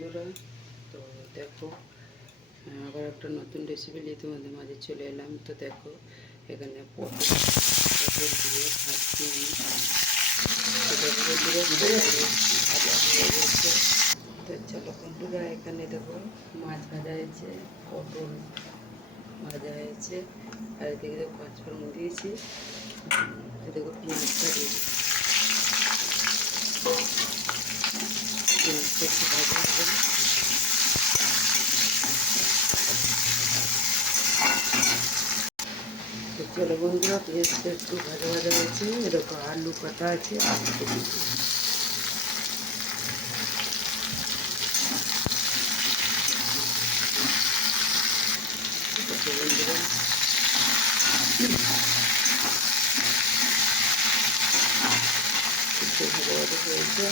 বন্ধুরা, তো দেখো আবার একটা নতুন রেসিপি নিয়ে তোমাদের মাঝে চলে এলাম। তো দেখো এখানে পটল দিয়ে ভাজছি আমি। তো দেখো বন্ধুরা ভাজা হয়ে গেছে। তো চলো বন্ধুরা, এখানে দেখো মাছ ভাজা হয়েছে, পটল ভাজা হয়েছে, আর এদিকে দেখো পাঁচফোড়ন দিয়েছি। দেখো পেঁয়াজটা দিয়েছি, পেঁয়াজটা একটু ভাজা হবে। তো চলো বন্ধুরা, পেঁয়াজটা একটু ভাজা ভাজা হয়েছে, এরকম আলু কাটা আছে, আলুটা দিচ্ছি। বন্ধুরা একটু ভাজা ভাজা হয়েছে,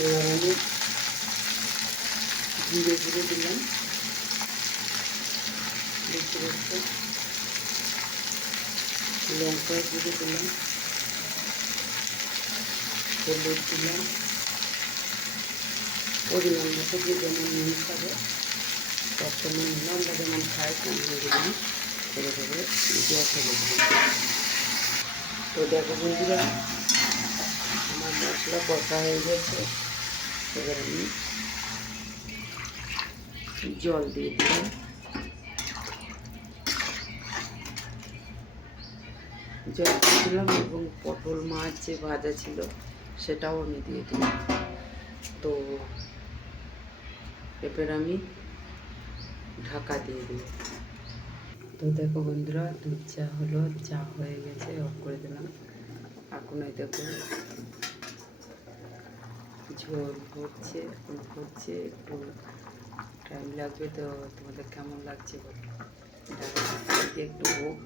এবার আমি জিরে গুঁড়ো দিলাম, বেশি বেশি লঙ্কা গুঁড়ো দিলাম, হলুদ দিলাম, পরিমাণ মতো দিয়ে যেমন নুন খাবে তার তেমন নুন, আমরা যেমন খাই তেমন দিলাম, করে করে দেওয়া ফেলে দিলাম। তো দেখো বন্ধুরা, আমার মশলা কষা হয়ে গেছে, এবার আমি জল দিয়ে দিলাম। জল দিয়ে দিলাম এবং পটল মাছ যে ভাজা ছিল সেটাও আমি দিয়ে দিলাম। তো এবার আমি ঢাকা দিয়ে দিই। তো দেখো বন্ধুরা, দুধ চা হলো, চা হয়ে গেছে, অফ করে দিলাম। এখন এই দেখো ঝোল ফুটছে, ফুটছে, একটু টাইম লাগবে। তো তোমাদের কেমন লাগছে বলো, একটু হোক।